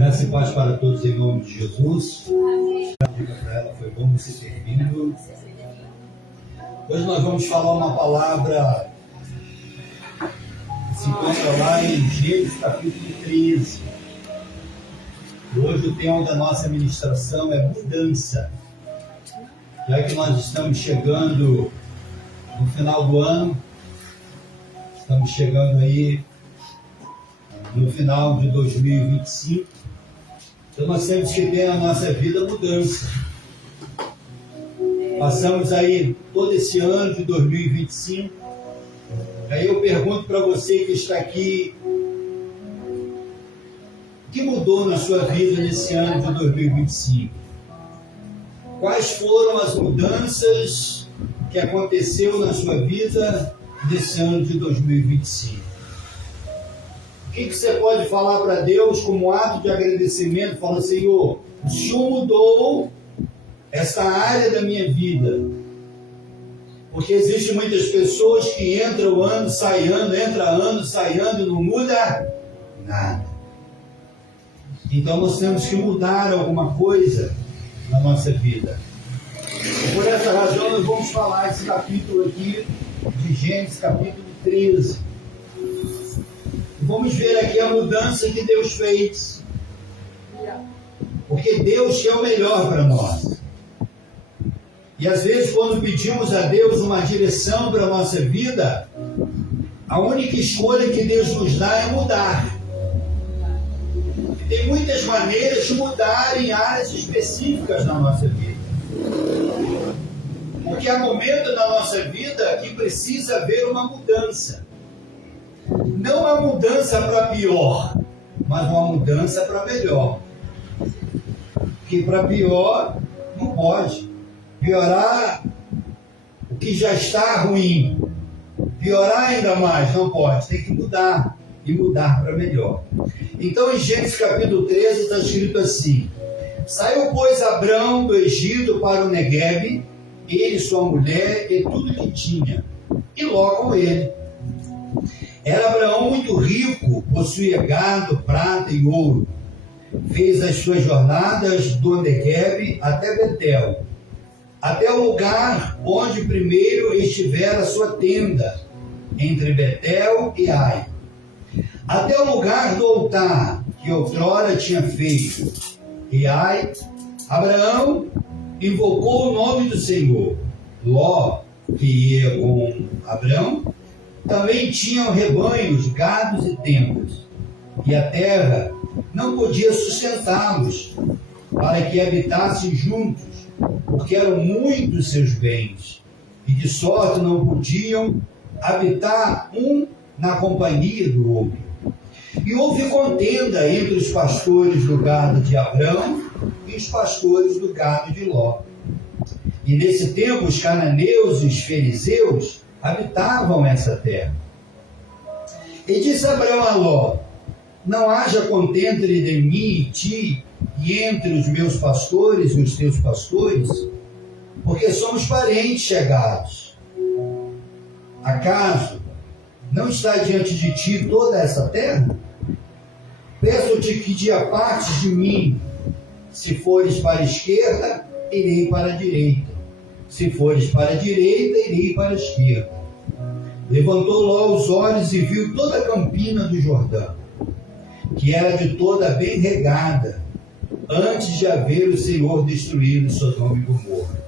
Graça e paz para todos em nome de Jesus. Diga para ela, foi bom você ter vindo. Hoje nós vamos falar uma palavra que se encontra lá em Gênesis capítulo 13. Hoje o tema da nossa ministração é mudança. Já que nós estamos chegando no final do ano, estamos chegando aí no final de 2025, então nós temos que ter na nossa vida mudança. Passamos aí todo esse ano de 2025, aí eu pergunto para você que está aqui, o que mudou na sua vida nesse ano de 2025? Quais foram as mudanças que aconteceu na sua vida nesse ano de 2025? O que você pode falar para Deus como ato de agradecimento? Fala, Senhor, o Senhor mudou essa área da minha vida. Porque existem muitas pessoas que entram ano, sai ano, entra ano, sai ano e não muda nada. Então nós temos que mudar alguma coisa na nossa vida. E por essa razão nós vamos falar esse capítulo aqui de Gênesis capítulo 13. Vamos ver aqui a mudança que Deus fez. Porque Deus quer o melhor para nós. E às vezes quando pedimos a Deus uma direção para a nossa vida, a única escolha que Deus nos dá é mudar. E tem muitas maneiras de mudar em áreas específicas na nossa vida. Porque há momentos na nossa vida que precisa haver uma mudança. Não uma mudança para pior, mas uma mudança para melhor. Porque para pior não pode. Piorar o que já está ruim. Piorar ainda mais, não pode. Tem que mudar. E mudar para melhor. Então em Gênesis capítulo 13 está escrito assim: Saiu, pois, Abrão do Egito para o Neguebe, ele, sua mulher e tudo que tinha, e Ló com ele. Era Abraão muito rico, possuía gado, prata e ouro. Fez as suas jornadas do Neguebe até Betel, até o lugar onde primeiro estivera a sua tenda, entre Betel e Ai, até o lugar do altar que outrora tinha feito. E Ai, Abraão invocou o nome do Senhor. Ló, que ia com Abrão, também tinham rebanhos, gados e tendas, e a terra não podia sustentá-los, para que habitassem juntos, porque eram muitos seus bens, e de sorte não podiam habitar um na companhia do outro. E houve contenda entre os pastores do gado de Abrão e os pastores do gado de Ló. E nesse tempo os cananeus e os fariseus habitavam essa terra. E disse Abraão a Ló: Não haja contenda entre mim e ti, e entre os meus pastores e os teus pastores, porque somos parentes chegados. Acaso não está diante de ti toda essa terra? Peço-te que te apartes de mim. Se fores para a esquerda, irei para a direita. Se fores para a direita, irei para a esquerda. Levantou Ló os olhos e viu toda a campina do Jordão, que era de toda bem regada, antes de haver o Senhor destruído Sodoma e Gomorra,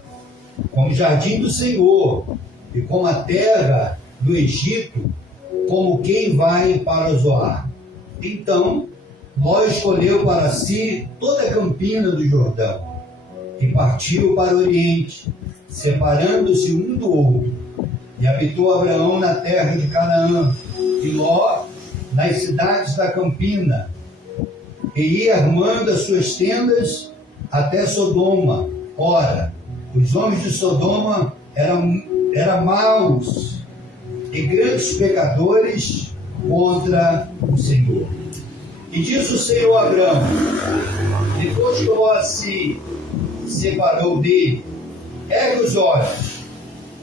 como o jardim do Senhor, e como a terra do Egito, como quem vai para Zoar. Então Ló escolheu para si toda a campina do Jordão, e partiu para o Oriente, separando-se um do outro. E habitou Abraão na terra de Canaã, e Ló nas cidades da campina, e ia armando as suas tendas até Sodoma. Ora, os homens de Sodoma eram maus e grandes pecadores contra o Senhor. E disse o Senhor a Abraão, depois que Ló se separou dele: Ergue os olhos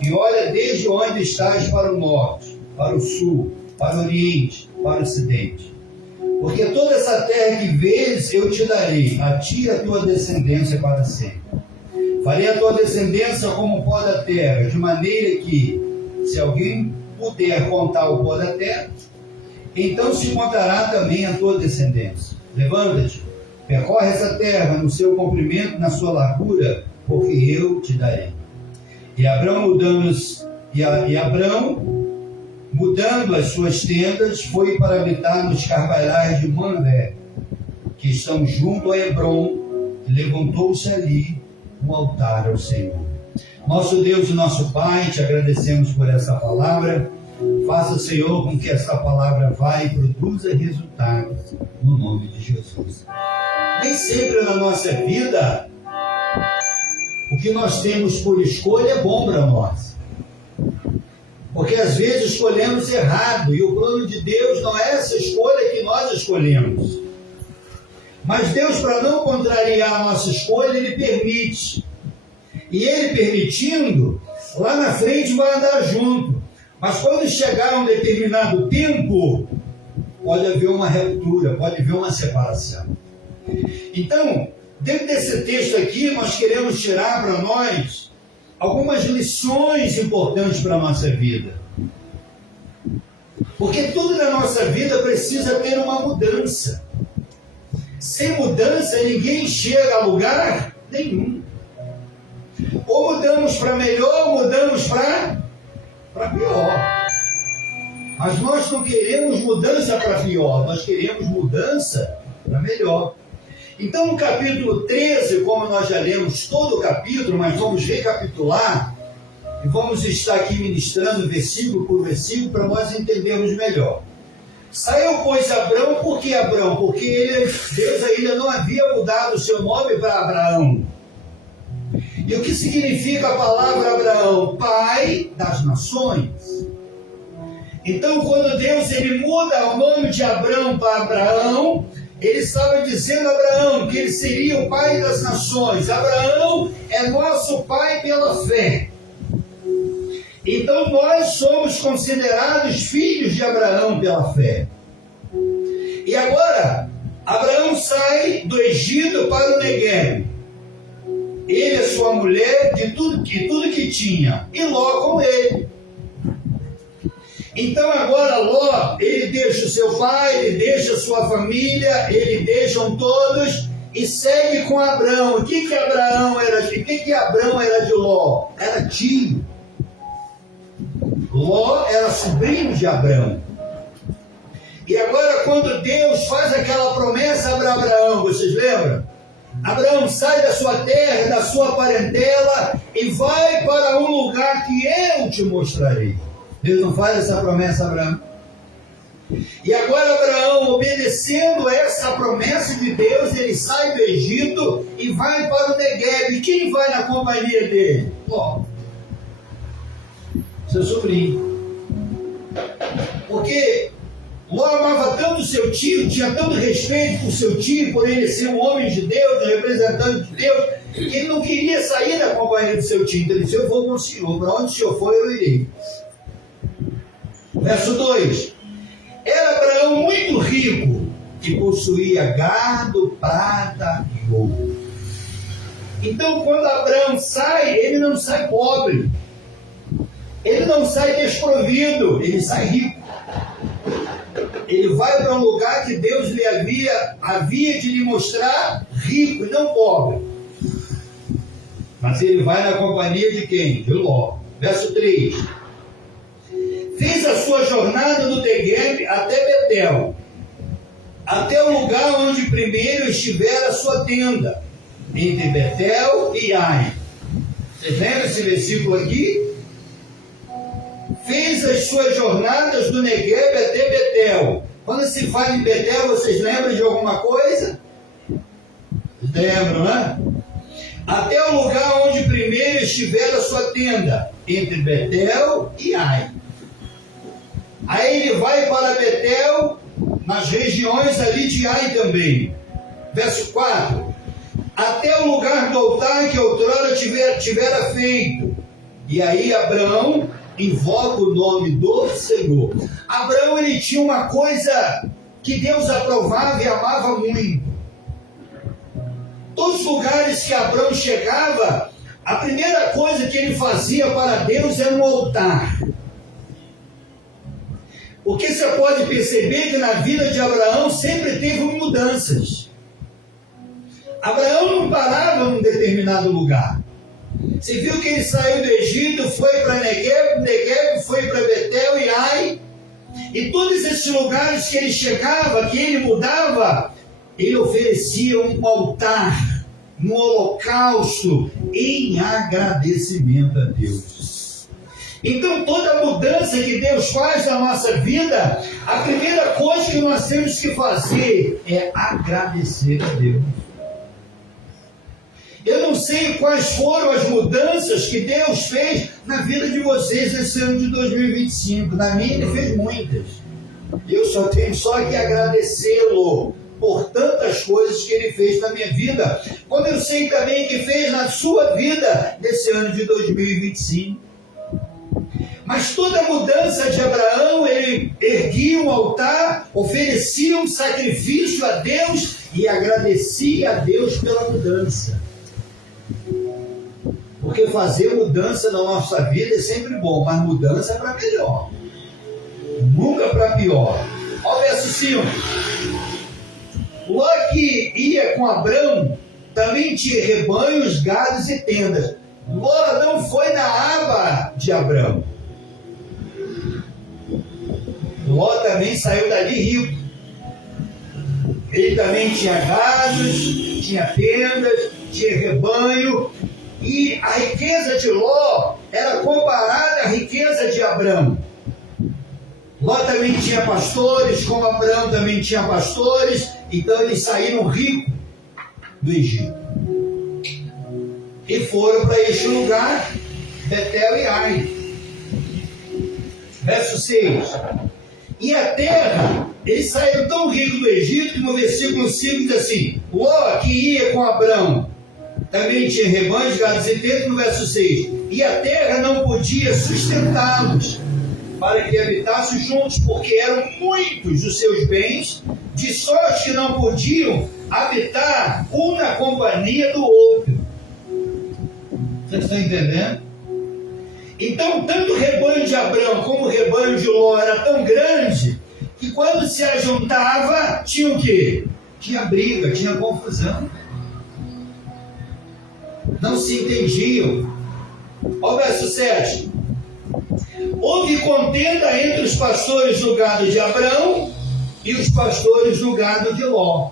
e olha desde onde estás para o norte, para o sul, para o oriente, para o ocidente. Porque toda essa terra que vês eu te darei, a ti e a tua descendência para sempre. Farei a tua descendência como o pó da terra, de maneira que, se alguém puder contar o pó da terra, então se contará também a tua descendência. Levanta-te, percorre essa terra no seu comprimento, na sua largura, porque eu te darei. E Abrão, mudando as suas tendas, foi para habitar nos carvalhais de Mamré, que estão junto a Hebrom, e levantou-se ali um altar ao Senhor. Nosso Deus e nosso Pai, te agradecemos por essa palavra. Faça, Senhor, com que essa palavra vá e produza resultados no nome de Jesus. Nem sempre na nossa vida o que nós temos por escolha é bom para nós. Porque às vezes escolhemos errado e o plano de Deus não é essa escolha que nós escolhemos. Mas Deus, para não contrariar a nossa escolha, Ele permite. E Ele permitindo, lá na frente vai andar junto. Mas quando chegar a um determinado tempo, pode haver uma ruptura, pode haver uma separação. Então, dentro desse texto aqui, nós queremos tirar para nós algumas lições importantes para a nossa vida. Porque tudo na nossa vida precisa ter uma mudança. Sem mudança, ninguém chega a lugar nenhum. Ou mudamos para melhor, ou mudamos para pior. Mas nós não queremos mudança para pior, nós queremos mudança para melhor. Então, no capítulo 13, como nós já lemos todo o capítulo, mas vamos recapitular e vamos estar aqui ministrando versículo por versículo para nós entendermos melhor. Saiu, pois, Abrão. Por que Abrão? Porque Deus ainda não havia mudado o seu nome para Abraão. E o que significa a palavra Abraão? Pai das nações. Então, quando Deus ele muda o nome de Abrão para Abraão, Ele estava dizendo a Abraão que ele seria o pai das nações. Abraão é nosso pai pela fé. Então nós somos considerados filhos de Abraão pela fé. E agora, Abraão sai do Egito para o Negueb. Ele e sua mulher, de tudo que tinha. E Ló com ele. Então agora Ló, ele deixa o seu pai, ele deixa a sua família, ele deixam todos e segue com Abrão. O que Abrão era de Ló? Era tio. Ló era sobrinho de Abrão. E agora quando Deus faz aquela promessa para Abraão, vocês lembram? Abraão sai da sua terra, da sua parentela e vai para um lugar que eu te mostrarei. Deus não faz essa promessa a Abraão. E agora Abraão, obedecendo essa promessa de Deus, ele sai do Egito e vai para o Negueb. E quem vai na companhia dele? Ló, seu sobrinho. Porque Ló amava tanto seu tio, tinha tanto respeito por seu tio, por ele ser um homem de Deus, um representante de Deus, que ele não queria sair da companhia do seu tio. Então ele disse: eu vou com o senhor, para onde o senhor for eu irei. Verso 2: era Abraão muito rico, que possuía gado, prata e ouro. Então quando Abraão sai, ele não sai pobre, ele não sai desprovido, ele sai rico. Ele vai para um lugar que Deus lhe havia de lhe mostrar rico e não pobre. Mas ele vai na companhia de quem? De Ló. Verso 3: fez a sua jornada do Negueb até Betel, até o lugar onde primeiro estivera a sua tenda, entre Betel e Ai. Vocês lembram esse versículo aqui? Fez as suas jornadas do Negueb até Betel. Quando se fala em Betel, vocês lembram de alguma coisa? Lembram, né? Até o lugar onde primeiro estivera a sua tenda, entre Betel e Ai. Aí ele vai para Betel, nas regiões ali de Ai também. Verso 4: até o lugar do altar que outrora tivera feito. E aí Abraão invoca o nome do Senhor. Abraão, ele tinha uma coisa que Deus aprovava e amava muito. Todos os lugares que Abraão chegava, a primeira coisa que ele fazia para Deus era um altar. Porque você pode perceber que na vida de Abraão sempre teve mudanças. Abraão não parava num determinado lugar. Você viu que ele saiu do Egito, foi para Negueb, foi para Betel e Ai. E todos esses lugares que ele chegava, que ele mudava, ele oferecia um altar, um holocausto em agradecimento a Deus. Então toda mudança que Deus faz na nossa vida, a primeira coisa que nós temos que fazer é agradecer a Deus. Eu não sei quais foram as mudanças que Deus fez na vida de vocês nesse ano de 2025. Na minha ele fez muitas. Eu só tenho que agradecê-lo por tantas coisas que ele fez na minha vida, como eu sei também que fez na sua vida nesse ano de 2025. Mas toda mudança de Abraão, ele erguia um altar, oferecia um sacrifício a Deus e agradecia a Deus pela mudança. Porque fazer mudança na nossa vida é sempre bom, mas mudança é para melhor, nunca para pior. Olha o verso 5. Ló que ia com Abrão também tinha rebanhos, gados e tendas. Ló não foi na aba de Abrão. Ló também saiu dali rico. Ele também tinha gados, tinha tendas, tinha rebanho. E a riqueza de Ló era comparada à riqueza de Abrão. Ló também tinha pastores, como Abrão também tinha pastores, então eles saíram ricos do Egito. E foram para este lugar, Betel e Ai. Verso 6. E a terra, eles saíram tão ricos do Egito que no versículo 5 diz assim: Ló que ia com Abrão também tinha rebanhos, gados e tendas, no verso 6. E a terra não podia sustentá-los para que habitassem juntos, porque eram muitos os seus bens, de sorte que não podiam habitar um na companhia do outro. Vocês estão entendendo? Então, tanto o rebanho de Abrão como o rebanho de Ló era tão grande, que quando se ajuntava, tinha o quê? Tinha briga, tinha confusão. Não se entendiam. Olha o verso 7. Houve contenda entre os pastores do gado de Abrão e os pastores do gado de Ló.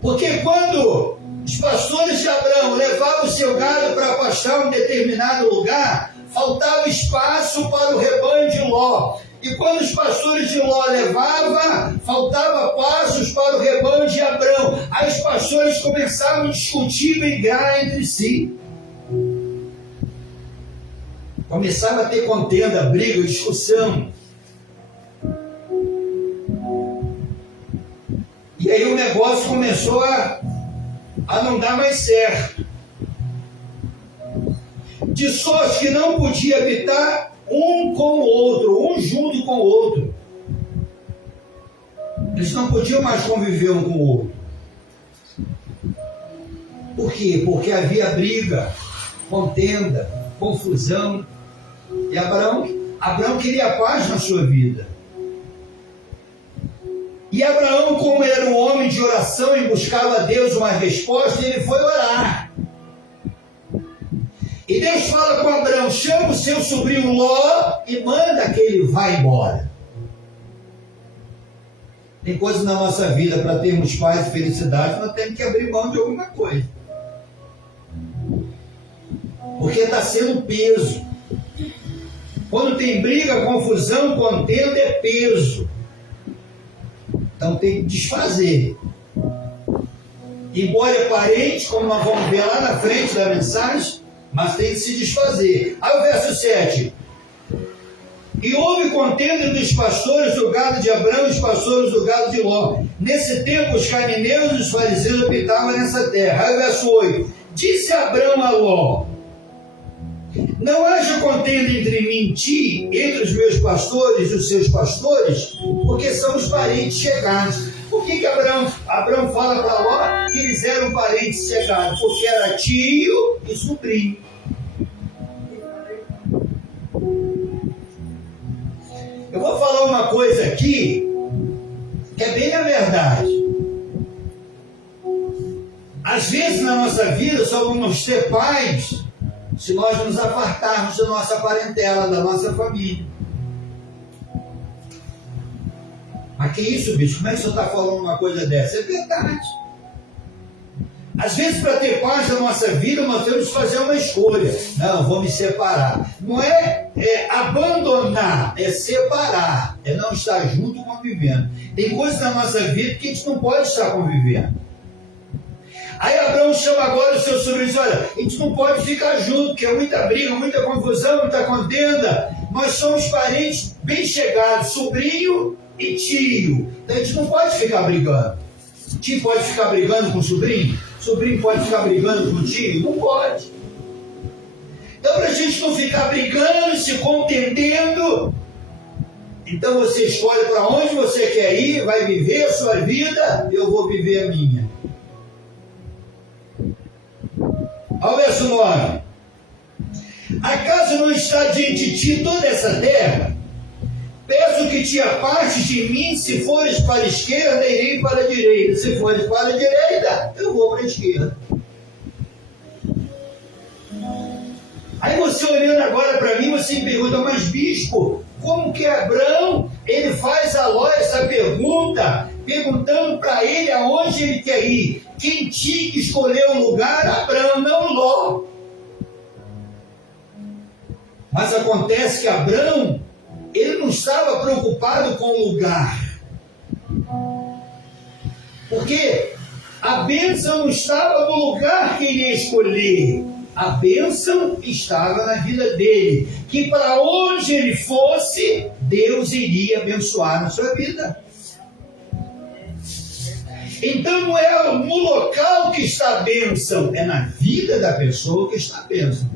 Porque quando os pastores de Abrão levavam o seu gado para pastar em um determinado lugar, faltava espaço para o rebanho de Ló. E quando os pastores de Ló levavam, faltava passos para o rebanho de Abrão. Aí os pastores começavam a discutir, brigar entre si. Começava a ter contenda, briga, discussão. E aí o negócio começou a não dar mais certo. De sorte que não podia habitar um com o outro, um junto com o outro. Eles não podiam mais conviver um com o outro. Por quê? Porque havia briga, contenda, confusão. E Abraão queria paz na sua vida. E Abraão, como era um homem de oração e buscava a Deus uma resposta, ele foi orar. E Deus fala com Abraão: chama o seu sobrinho Ló e manda que ele vá embora. Tem coisas na nossa vida, para termos paz e felicidade, nós temos que abrir mão de alguma coisa. Porque está sendo peso. Quando tem briga, confusão, contenda, é peso. Então tem que desfazer. Embora é parente, como nós vamos ver lá na frente da mensagem, mas tem que se desfazer. Aí o verso 7. E houve contenda dos pastores do gado de Abrão e os pastores do gado de Ló. Nesse tempo os cananeus e os fariseus habitavam nessa terra. Aí o verso 8. Disse Abrão a Ló: Não haja contenda entre mim e ti, entre os meus pastores e os seus pastores, porque são os parentes chegados. Por que Abraão fala para Ló que eles eram parentes chegados? Porque era tio e sobrinho. Eu vou falar uma coisa aqui, que é bem a verdade. Às vezes na nossa vida só vamos ter paz se nós nos apartarmos da nossa parentela, da nossa família. Mas que isso, bicho? Como é que o senhor está falando uma coisa dessa? É verdade. Às vezes, para ter paz na nossa vida, nós temos que fazer uma escolha. Não, vou me separar. Não é abandonar, é separar. É não estar junto convivendo. Tem coisas na nossa vida que a gente não pode estar convivendo. Aí Abraão chama agora os seus sobrinhos, olha, a gente não pode ficar junto, porque é muita briga, muita confusão, muita contenda. Nós somos parentes bem chegados, sobrinho e tio. Então a gente não pode ficar brigando. Tio pode ficar brigando com o sobrinho? Sobrinho pode ficar brigando com o tio? Não pode. Então para a gente não ficar brigando, se contendendo, então você escolhe para onde você quer ir, vai viver a sua vida, eu vou viver a minha. Ao verso 9: acaso não está diante de ti toda essa terra? Peço que te apartes de mim, se fores para a esquerda, irei para a direita. Se fores para a direita, eu vou para a esquerda. Aí você olhando agora para mim, você me pergunta, mas bispo, como que Abraão, ele faz a Ló essa pergunta, perguntando para ele aonde ele quer ir? Quem tinha que escolher o lugar? Abraão, não Ló. Mas acontece que Abraão, ele não estava preocupado com o lugar. Porque a bênção não estava no lugar que ele ia escolher. A bênção estava na vida dele. Que para onde ele fosse, Deus iria abençoar na sua vida. Então não é no local que está a bênção, é na vida da pessoa que está a bênção.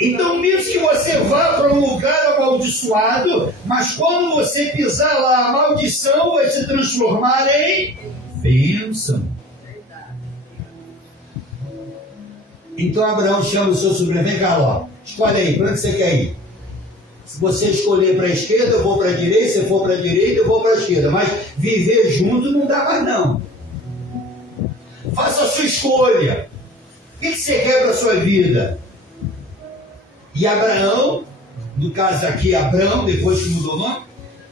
Então, mesmo que você vá para um lugar amaldiçoado, mas quando você pisar lá, a maldição vai se transformar em bênção. Então, Abraão chama o seu sobrinho, vem cá, Ló, escolhe aí, para onde você quer ir? Se você escolher para a esquerda, eu vou para a direita, se for para a direita, eu vou para a esquerda. Mas viver junto não dá mais, não. Faça a sua escolha. O que você quer para a sua vida? E Abraão, no caso aqui, Abraão, depois que mudou o nome,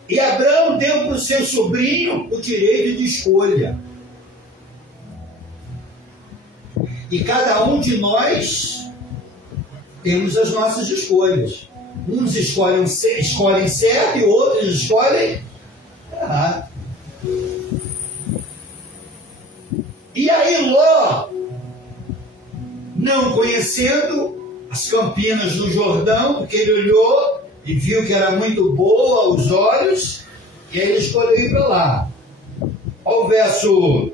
e Abraão deu para o seu sobrinho o direito de escolha. E cada um de nós temos as nossas escolhas. Uns escolhem certo e outros escolhem errado. E aí Ló, não conhecendo as campinas do Jordão, porque ele olhou e viu que era muito boa aos olhos, e aí ele escolheu ir para lá. Olha o verso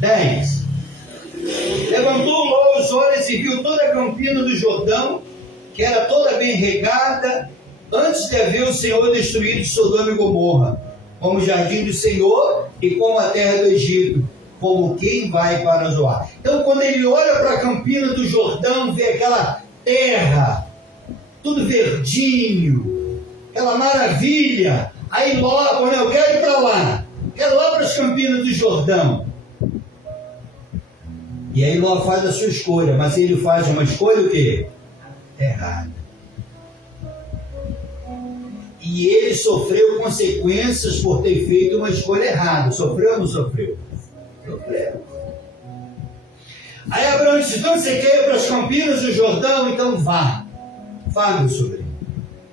10. Levantou Ló os olhos e viu toda a campina do Jordão, que era toda bem regada, antes de haver o Senhor destruído Sodoma e Gomorra, como o jardim do Senhor e como a terra do Egito, como quem vai para Zoar. Então, quando ele olha para a campina do Jordão, vê aquela terra, tudo verdinho, aquela maravilha. Aí Ló, quando eu quero ir para lá, quero lá para as campinas do Jordão. E aí Ló faz a sua escolha, mas ele faz uma escolha o quê? Errada. E ele sofreu consequências por ter feito uma escolha errada. Sofreu ou não sofreu? Sofreu. Aí Abraão disse, então você quer ir para as campinas do Jordão? Então vá. Vá, meu sobrinho.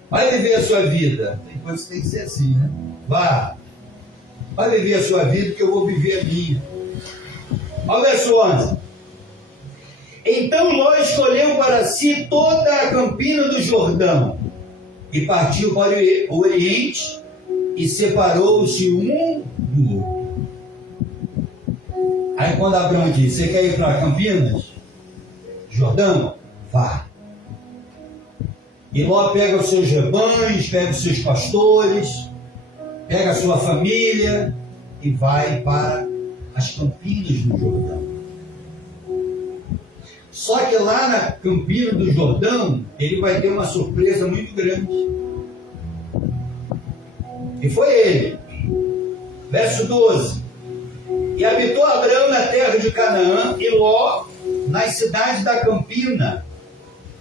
Vai viver a sua vida. Tem coisa que tem que ser assim, né? Vá. Vai viver a sua vida, que eu vou viver a minha. Olha o verso 11. Então Ló escolheu para si toda a campina do Jordão e partiu para o Oriente e separou-se um do outro. Aí quando Abraão disse, você quer ir para Campinas, Jordão? vá. E Ló pega os seus rebanhos, pega os seus pastores, pega a sua família e vai para as campinas do Jordão. Só que lá na campina do Jordão, ele vai ter uma surpresa muito grande. E foi ele. Verso 12. E habitou Abrão na terra de Canaã e Ló nas cidades da campina.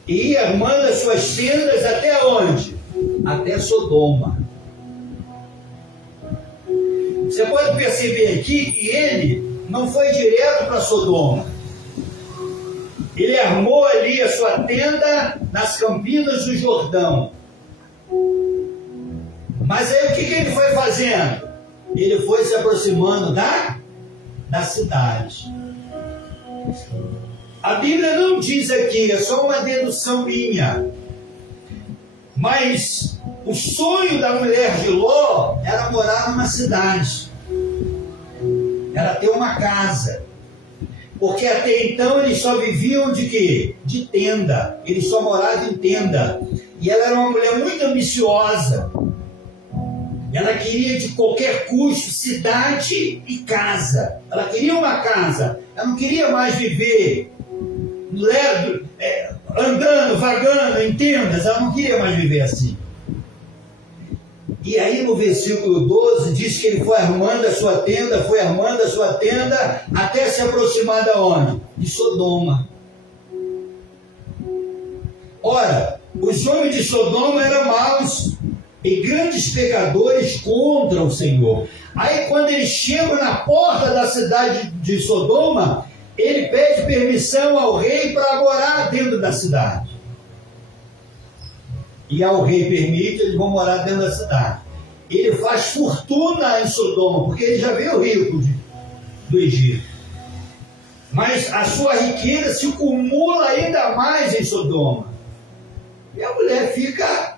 E ia armando as suas tendas até onde? Até Sodoma. Você pode perceber aqui que ele não foi direto para Sodoma. Ele armou ali a sua tenda nas campinas do Jordão. Mas aí o que ele foi fazendo? Ele foi se aproximando da cidade. A Bíblia não diz aqui, é só uma dedução minha. Mas o sonho da mulher de Ló era morar numa cidade. Era ter uma casa. Porque até então eles só viviam de quê? De tenda. Eles só moravam em tenda. E ela era uma mulher muito ambiciosa. Ela queria de qualquer custo cidade e casa. Ela queria uma casa. Ela não queria mais viver andando, vagando em tendas. Ela não queria mais viver assim. E aí no versículo 12 diz que ele foi armando a sua tenda, até se aproximar de onde? De Sodoma. Ora, os homens de Sodoma eram maus e grandes pecadores contra o Senhor. Aí quando eles chegam na porta da cidade de Sodoma, ele pede permissão ao rei para morar dentro da cidade. E ao rei permite, eles vão morar dentro da cidade. Ele faz fortuna em Sodoma, porque ele já veio rico do Egito. Mas a sua riqueza se acumula ainda mais em Sodoma. E a mulher fica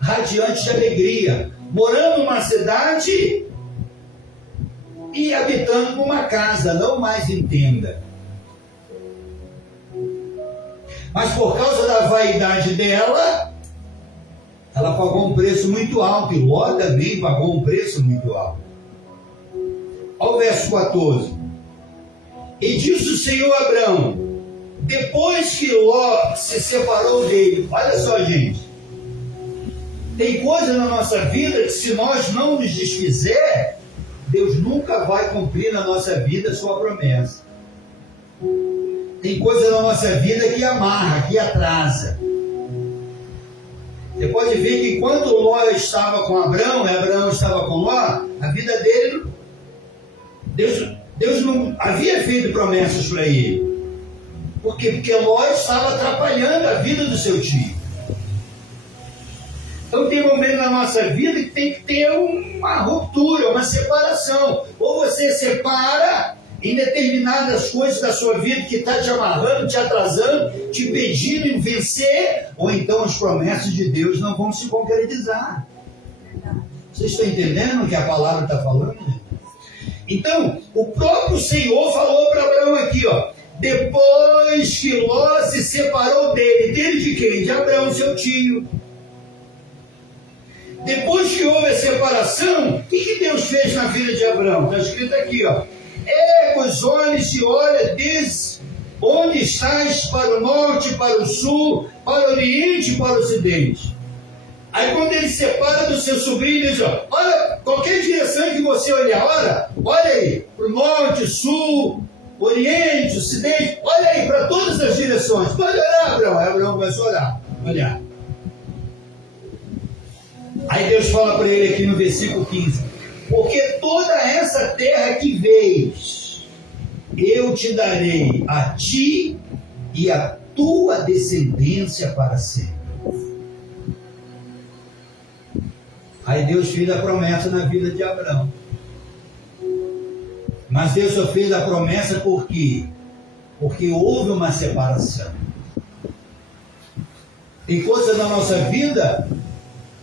radiante de alegria, morando numa cidade e habitando numa casa, não mais em tenda. Mas por causa da vaidade dela, ela pagou um preço muito alto, e Ló também pagou um preço muito alto. Olha o verso 14. E disse o Senhor a Abrão, depois que Ló se separou dele, olha só, gente, tem coisa na nossa vida que se nós não nos desfizer, Deus nunca vai cumprir na nossa vida a sua promessa. Tem coisa na nossa vida que amarra, que atrasa. Você pode ver que enquanto Ló estava com Abrão, e Abrão estava com Ló, a vida dele, Deus não havia feito promessas para ele. Por quê? Porque Ló estava atrapalhando a vida do seu tio. Então tem momentos na nossa vida que tem que ter uma ruptura, uma separação. Ou você separa em determinadas coisas da sua vida que está te amarrando, te atrasando, te impedindo em vencer, ou então as promessas de Deus não vão se concretizar. Vocês estão entendendo o que a palavra está falando? Então, o próprio Senhor falou para Abraão aqui, ó, depois que Ló se separou dele de quem? De Abraão, seu tio. Depois que houve a separação, o que Deus fez na vida de Abraão? Está escrito aqui, ó. Erga os olhos e olha, diz onde estás, para o norte, para o sul, para o oriente e para o ocidente. Aí quando ele separa do seu sobrinho, ele diz, ó, olha, qualquer direção que você olhar, olha aí, para o norte, sul, oriente, ocidente, olha aí, para todas as direções. Pode olhar, Abraão. Aí Abraão começou a olhar. Aí Deus fala para ele aqui no versículo 15, porque toda essa terra que vês, eu te darei a ti e a tua descendência para sempre. Aí Deus fez a promessa na vida de Abraão. Mas Deus só fez a promessa por quê? Porque houve uma separação. Tem coisas na nossa vida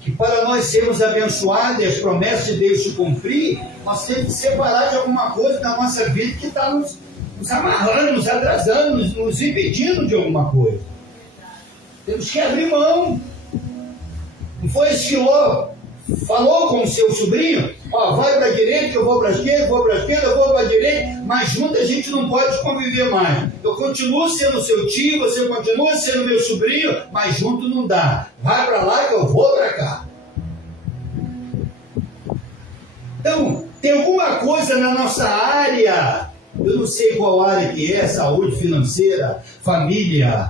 que para nós sermos abençoados e as promessas de Deus se cumprir, nós temos que separar de alguma coisa na nossa vida que está nos amarrando, nos atrasando, nos impedindo de alguma coisa. Temos que abrir mão. Não foi esse que falou com o seu sobrinho? Ó, vai para a direita, eu vou para a esquerda, eu vou para a esquerda, eu vou para a direita, mas junto a gente não pode conviver mais. Eu continuo sendo seu tio, você continua sendo meu sobrinho, mas junto não dá. Vai para lá que eu vou para cá. Então, tem alguma coisa na nossa área, eu não sei qual área que é, saúde financeira, família,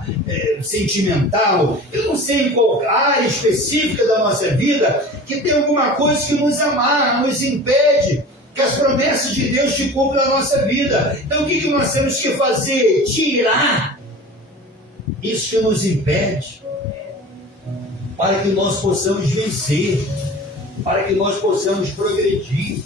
sentimental, eu não sei em qual área específica da nossa vida, que tem alguma coisa que nos amarra, nos impede que as promessas de Deus se cumpram na nossa vida. Então, o que nós temos que fazer? Tirar isso que nos impede, para que nós possamos vencer, para que nós possamos progredir.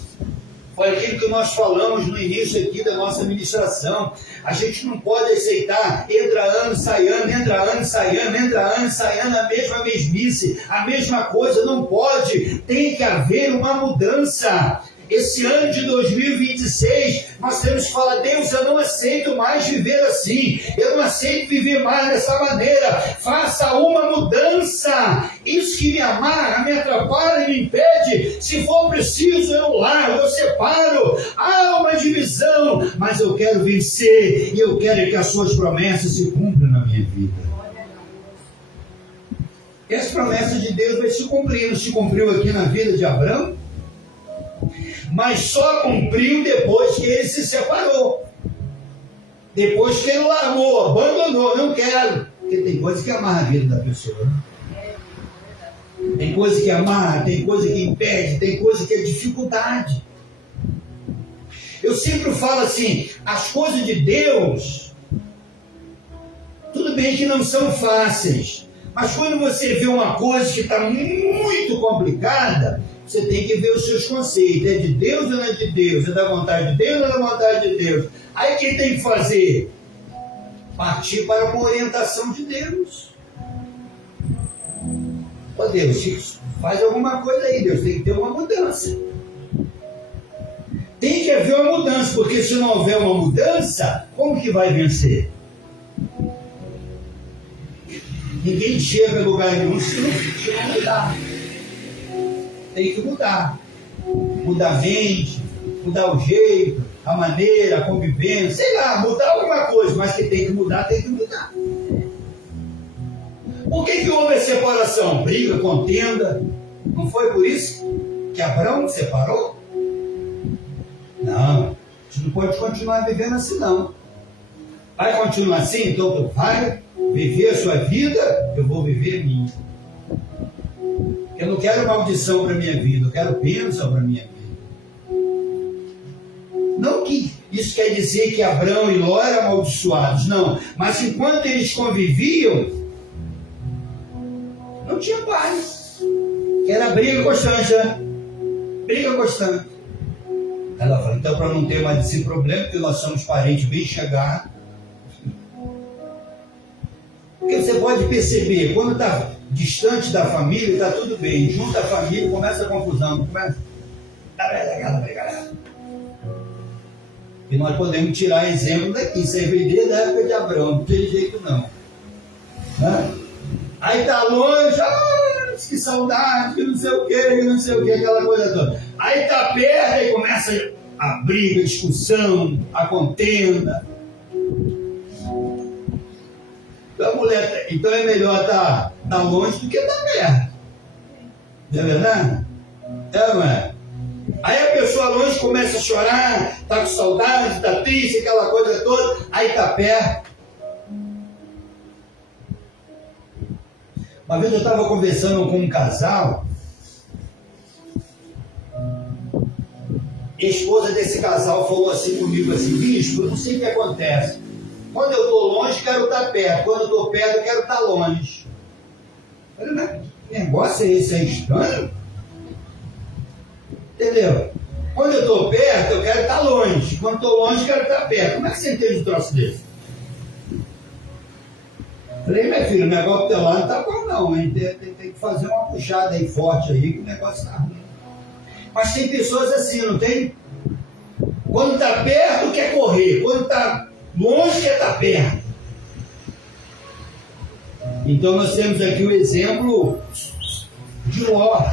Foi aquilo que nós falamos no início aqui da nossa ministração. A gente não pode aceitar, entra ano, sai ano, entra ano, sai ano, entra ano, sai ano, a mesma mesmice, a mesma coisa, não pode. Tem que haver uma mudança. Esse ano de 2026, nós temos que falar: Deus, eu não aceito mais viver assim, eu não aceito viver mais dessa maneira, faça uma mudança. Isso que me amarra, me atrapalha, me impede, se for preciso eu largo, eu separo. Há uma divisão, mas eu quero vencer, e eu quero que as suas promessas se cumpram na minha vida. E as promessas de Deus vai se cumprir. Não se cumpriu aqui na vida de Abraão, mas só cumpriu depois que ele se separou, depois que ele largou, abandonou. Não quero, porque tem coisa que amarra a vida da pessoa, né? Tem coisa que amarra, tem coisa que impede, tem coisa que é dificuldade. Eu sempre falo assim: as coisas de Deus, tudo bem que não são fáceis, mas quando você vê uma coisa que está muito complicada, você tem que ver os seus conceitos. É de Deus ou não é de Deus? É da vontade de Deus ou não é da vontade de Deus? Aí quem tem que fazer? Partir para uma orientação de Deus. Ó Deus, faz alguma coisa aí, Deus. Tem que ter uma mudança. Tem que haver uma mudança, porque se não houver uma mudança, como que vai vencer? Ninguém chega a lugar nenhum se não mudar. Tem que mudar. Mudar a mente, mudar o jeito, a maneira, a convivência, sei lá, mudar alguma coisa, mas que tem que mudar, tem que mudar. Por que houve a separação? Briga, contenda. Não foi por isso que Abraão separou? Não, a gente não pode continuar vivendo assim, não. Vai continuar assim? Então tu vai viver a sua vida, eu vou viver a minha. Eu não quero maldição para a minha vida, eu quero bênção para a minha vida. Não que isso quer dizer que Abraão e Ló eram amaldiçoados, não. Mas enquanto eles conviviam, não tinha paz. Era briga constante, né? Briga constante. Ela fala: então, para não ter mais esse problema, porque nós somos parentes bem chegados. Porque você pode perceber, quando está distante da família, está tudo bem. Junto à família, começa a confusão. Começa. E nós podemos tirar exemplo daqui. Cervejeira da época de Abraão. Não tem jeito não. Né? Aí está longe. Que saudade, que não sei o que, aquela coisa toda. Aí está perto, aí começa a briga, a discussão, a contenda. Então é melhor estar longe do que estar perto. Não é verdade? É, não é? Aí a pessoa longe começa a chorar, está com saudade, está triste, aquela coisa toda. Aí está perto. Uma vez eu estava conversando com um casal. A esposa desse casal falou assim comigo, assim: bispo, eu não sei o que acontece. Quando eu estou longe, quero estar perto. Quando eu estou perto, eu quero estar longe. Eu falei: mas que negócio é esse? É estranho? Entendeu? Quando eu estou perto, eu quero estar longe. Quando estou longe, eu quero estar perto. Como é que você entende um troço desse? Eu falei: meu filho, o negócio do teu lado não está bom não. Hein? Tem que fazer uma puxada aí forte aí, que o negócio está ruim. Mas tem pessoas assim, não tem? Quando está perto, quer correr. Quando está longe, quer estar perto. Então nós temos aqui o exemplo de Ló,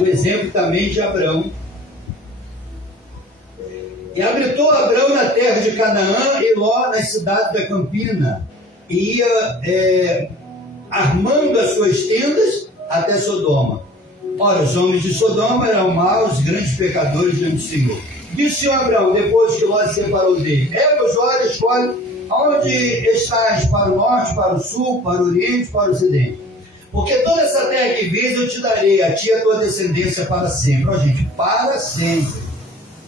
o exemplo também de Abrão. E habitou Abrão na terra de Canaã e Ló nas cidades da campina, e ia armando as suas tendas até Sodoma. Ora, os homens de Sodoma eram maus, grandes pecadores diante do Senhor. Disse o Abrão, depois que Ló se separou dele: os olhos, escolhe aonde estás, para o norte, para o sul, para o oriente, para o ocidente. Porque toda essa terra que vês eu te darei, a ti e a tua descendência para sempre. Ó, gente, para sempre.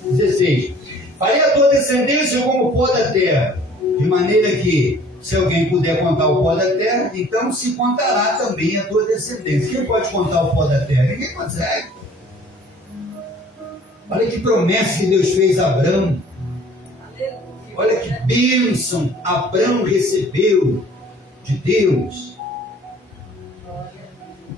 16. Farei a tua descendência como o pó da terra, de maneira que, se alguém puder contar o pó da terra, então se contará também a tua descendência. Quem pode contar o pó da terra? Ninguém consegue. Olha que promessa que Deus fez a Abrão. Olha que bênção Abrão recebeu de Deus.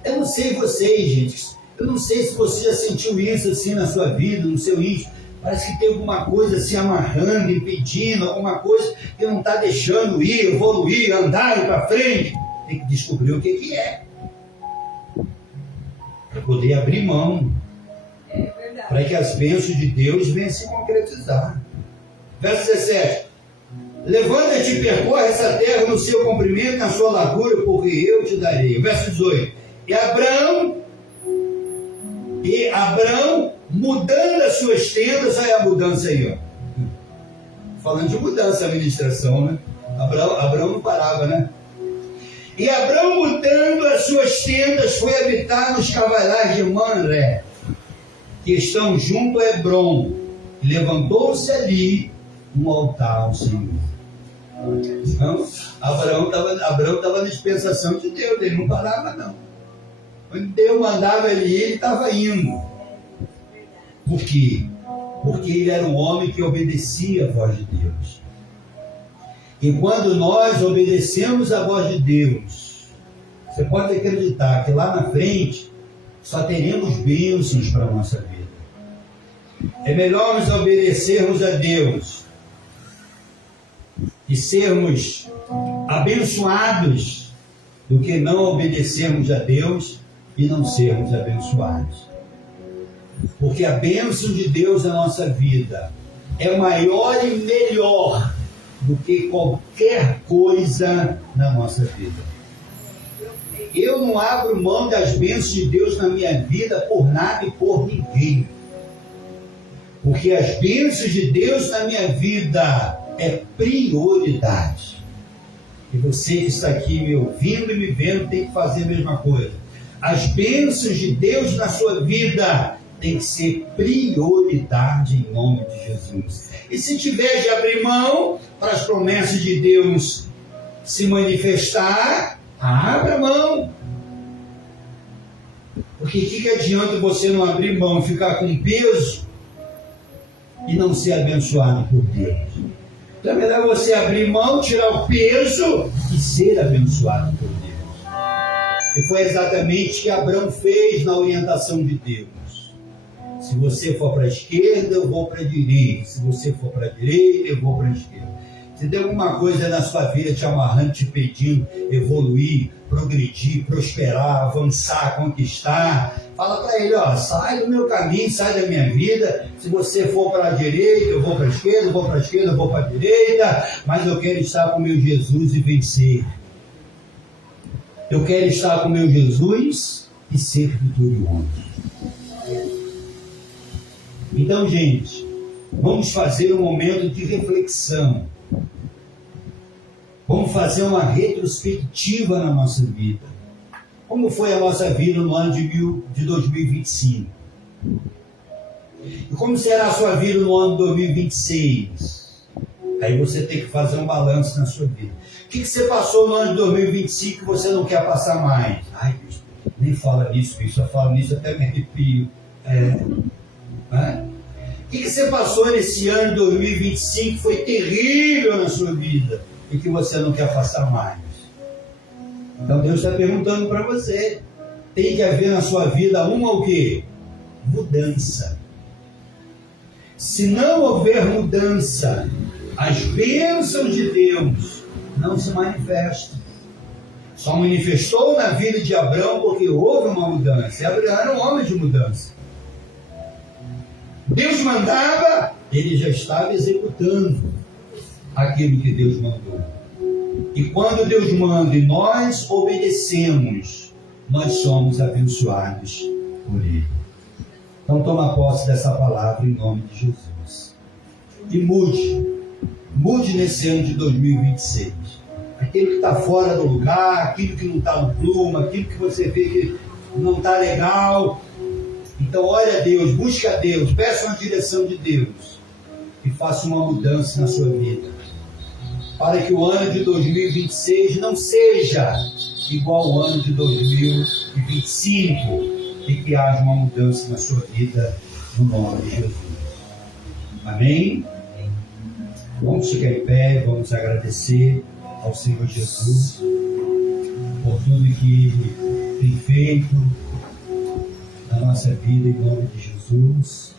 Eu não sei vocês, gente. Eu não sei se você já sentiu isso assim na sua vida, no seu íntimo. Parece que tem alguma coisa se amarrando, impedindo, alguma coisa que não está deixando ir, evoluir, andar para frente. Tem que descobrir o que é. Para poder abrir mão. Para que as bênçãos de Deus venham se concretizar. Verso 17. Levanta-te e percorre essa terra no seu comprimento, na sua largura, porque eu te darei. Verso 18. E Abrão, mudando as suas tendas, olha a mudança aí, ó. Falando de mudança, a administração, né? Abrão não parava, né? E Abrão, mudando as suas tendas, foi habitar nos cavalares de Manré, que estão junto a Hebrom. E levantou-se ali um altar ao Senhor. Então, Abrão estava na dispensação de Deus, ele não parava, não. Quando Deus mandava ele ir, ele estava indo. Por quê? Porque ele era um homem que obedecia a voz de Deus. E quando nós obedecemos a voz de Deus, você pode acreditar que lá na frente só teremos bênçãos para a nossa vida. É melhor nos obedecermos a Deus e sermos abençoados do que não obedecermos a Deus e não sermos abençoados. Porque a bênção de Deus na nossa vida é maior e melhor do que qualquer coisa na nossa vida. Eu não abro mão das bênçãos de Deus na minha vida por nada e por ninguém. Porque as bênçãos de Deus na minha vida é prioridade. E você que está aqui me ouvindo e me vendo tem que fazer a mesma coisa. As bênçãos de Deus na sua vida tem que ser prioridade em nome de Jesus. E se tiver de abrir mão para as promessas de Deus se manifestar, abra mão. Porque o que adianta você não abrir mão, ficar com peso e não ser abençoado por Deus? Então é melhor você abrir mão, tirar o peso e ser abençoado por Deus. E foi exatamente o que Abrão fez na orientação de Deus. Se você for para a esquerda, eu vou para a direita. Se você for para a direita, eu vou para a esquerda. Se tem alguma coisa na sua vida te amarrando, te pedindo evoluir, progredir, prosperar, avançar, conquistar, fala para ele, ó, sai do meu caminho, sai da minha vida. Se você for para a direita, eu vou para a esquerda, eu vou para a esquerda, eu vou para a direita, mas eu quero estar com o meu Jesus e vencer. Eu quero estar com o meu Jesus e ser vitorioso. Então, gente, vamos fazer um momento de reflexão. Vamos fazer uma retrospectiva na nossa vida. Como foi a nossa vida no ano de 2025? E como será a sua vida no ano de 2026? Aí você tem que fazer um balanço na sua vida. O que você passou no ano de 2025 que você não quer passar mais? Ai, Deus, nem fala nisso, só fala nisso até me arrepio. O que você passou nesse ano de 2025 que foi terrível na sua vida e que você não quer passar mais? Então Deus está perguntando para você. Tem que haver na sua vida o quê? Mudança. Se não houver mudança, as bênçãos de Deus não se manifestam. Só manifestou na vida de Abraão porque houve uma mudança. E Abraão era um homem de mudança. Deus mandava, ele já estava executando aquilo que Deus mandou. E quando Deus manda e nós obedecemos, nós somos abençoados por Ele. Então toma posse dessa palavra em nome de Jesus. E mude nesse ano de 2026. Aquilo que está fora do lugar, aquilo que não está no plumo, aquilo que você vê que não está legal. Então ore a Deus, busque a Deus, peça uma direção de Deus e faça uma mudança na sua vida. Para que o ano de 2026 não seja igual ao ano de 2025 e que haja uma mudança na sua vida no nome de Jesus. Amém? Vamos ficar em pé, vamos agradecer ao Senhor Jesus por tudo que Ele tem feito na nossa vida em nome de Jesus.